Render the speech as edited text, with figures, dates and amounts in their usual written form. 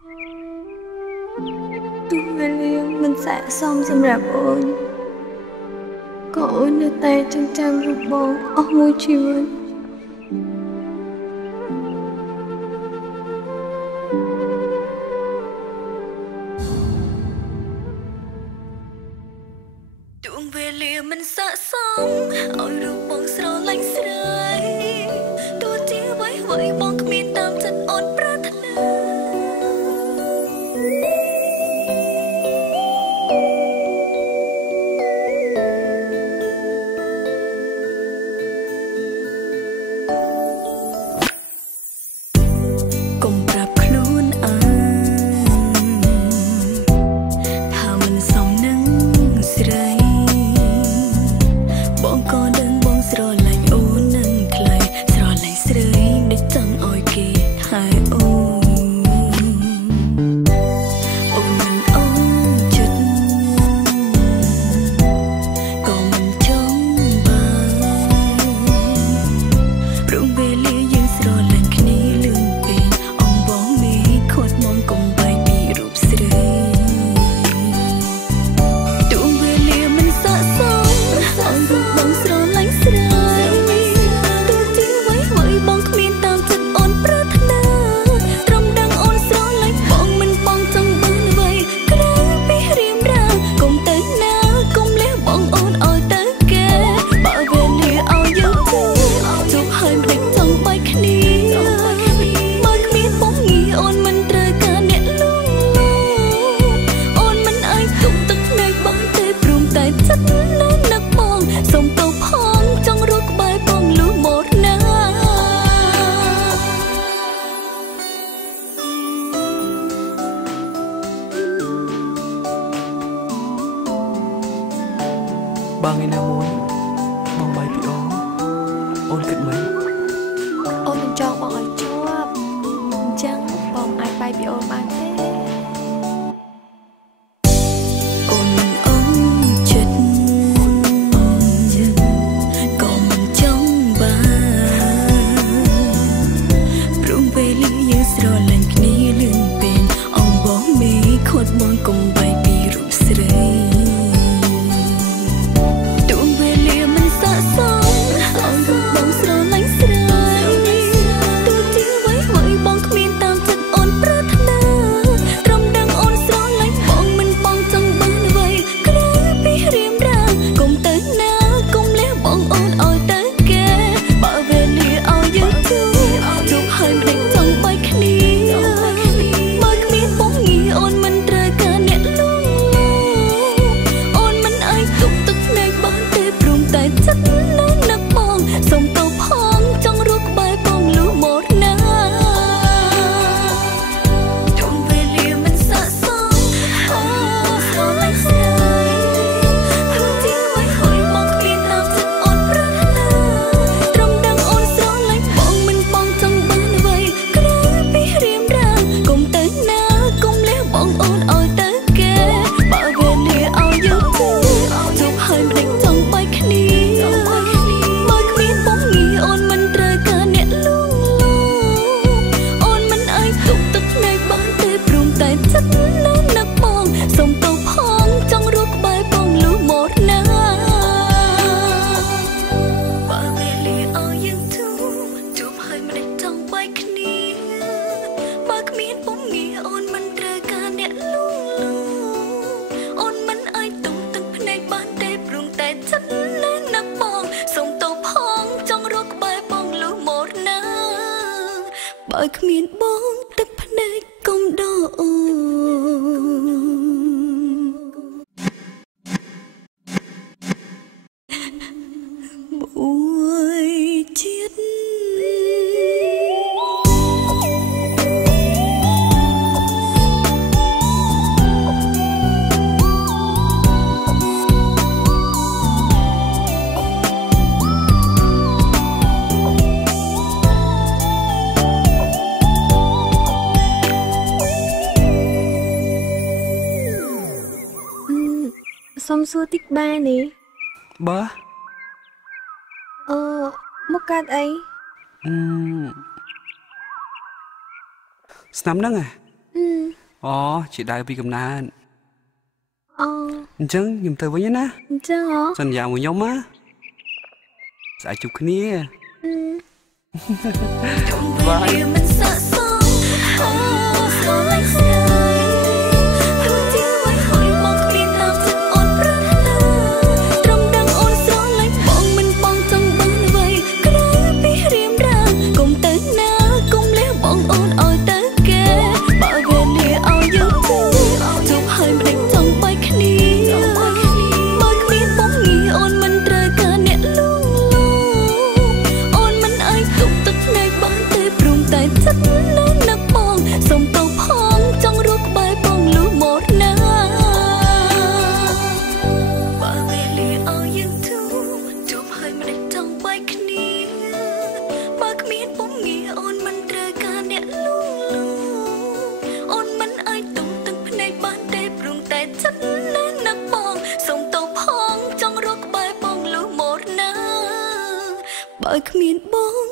ទោះវេលាមិនស័ក្តិសមសម្រាប់អូនក៏អូននៅតែចងចាំរូបបងអស់មួយជីវិតដួងវេលាមិនស័ក្តិសមឲ្យរូបបងស្រឡាញ់ស្រីទោះជាអ្វីបងគ្មានតាមចិត្តអូនប្រាថ្នាបងឯណាមួយបងបាយពីអូនគិតមិនអូនមិនចង់បងឲ្យជាប់អញ្ចឹងបងអាចបាយពីអូនបានទេបើគ្មានបងទឹកភ្នែកកុំដកអូមួយជាតិសុំសួរតិចបានទេបើមកកាត់អីស្នាមហ្នឹង អូជាដៅពីកំណើត អូ អញ្ចឹងខ្ញុំទៅវិញណា អញ្ចឹងហ៎ សន្យាមួយខ្ញុំណាស្អែកជួបគ្នា Bye. មិនស័ក្តិសមអូស្រឡាញ់ស្រីទោះជាអ្វីហើយមកគ្មានតាមចិត្តអូនប្រាថ្នាត្រឹមដឹងអូនស្រឡាញ់បងមិនបងចង់បានអ្វីក្រៅពីរៀមរាកុំទៅណាកុំលះបងអូនឲ្យទៅគេបើវេលាឲ្យយើងជួបហើយមិនដេញចង់បែកគ្នាបើគ្មានបងងារអូនមិនត្រូវការអ្នកលួងលោមអូនមិនអាចទុកទឹកភ្នែកបានទេព្រមតែចិត្តនៅនឹកបងសុំទៅផងចង់រស់ក្បែរបងលុះមកណាបើវេលាឲ្យយើងជួបហើយមិនដេញចង់បែកគ្នាបើគ្មានបងងារអូនមិនត្រូវការអ្នកលួងលោមអូនមិនអាចទុកទឹកភ្នែកបានទេព្រមតែចិត្តនៅនឹកបងសុំទៅផងចង់រស់ក្បែរបងលុះមកណាបើគ្មានបង